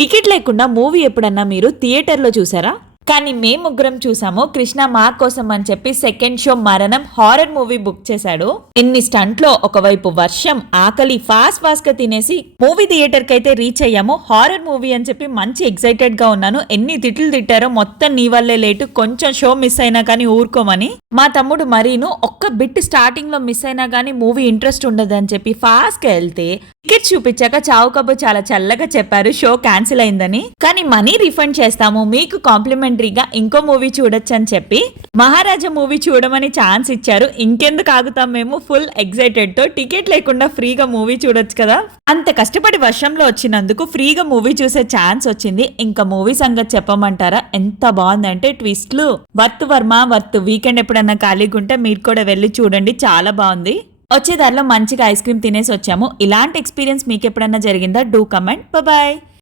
Ticket లేకుండా movie ఎప్పుడన్నా మీరు థియేటర్లో చూసారా? కానీ మేము ముగ్గురం చూసాము. కృష్ణ మా కోసం అని చెప్పి సెకండ్ షో మరణం హారర్ మూవీ బుక్ చేశాడు. ఎన్ని స్టంట్లో, ఒకవైపు వర్షం, ఆకలి, ఫాస్ట్ గా తినేసి మూవీ థియేటర్ కి అయితే రీచ్ అయ్యాము. హారర్ మూవీ అని చెప్పి మంచి ఎక్సైటెడ్ గా ఉన్నాను. ఎన్ని తిట్లు తిట్టారో, మొత్తం నీ వల్లే లేటు, కొంచెం షో మిస్ అయినా కానీ ఊరుకోమని. మా తమ్ముడు మరీను ఒక్క బిట్ స్టార్టింగ్ లో మిస్ అయినా కానీ మూవీ ఇంట్రెస్ట్ ఉండదు అని చెప్పి ఫాస్ట్ గా వెళ్తే టికెట్ చూపించాక చావు కబు చాలా చల్లగా చెప్పారు షో క్యాన్సిల్ అయిందని. కానీ మనీ రిఫండ్ చేస్తాము, మీకు కాంప్లిమెంటరీగా ఇంకో మూవీ చూడొచ్చు అని చెప్పి మహారాజా మూవీ చూడమని ఛాన్స్ ఇచ్చారు. ఇంకెందుకు ఆగుతాం మేము, ఫుల్ ఎక్సైటెడ్ తో. టికెట్ లేకుండా ఫ్రీగా మూవీ చూడొచ్చు కదా. అంత కష్టపడి వర్షంలో వచ్చినందుకు ఫ్రీగా మూవీ చూసే ఛాన్స్ వచ్చింది. ఇంకా మూవీ సంగతి చెప్పమంటారా? ఎంత బాగుందంటే ట్విస్ట్లు. Worth Varma worth. వీకెండ్ ఎప్పుడన్నా ఖాళీగా ఉంటే మీరు కూడా వెళ్ళి చూడండి, చాలా బాగుంది. వచ్చే దారిలో మంచిగా ఐస్ క్రీమ్ తినేసి వచ్చాము. ఇలాంటి ఎక్స్పీరియన్స్ మీకు ఎప్పుడన్నా జరిగిందా? Do comment. బాయ్.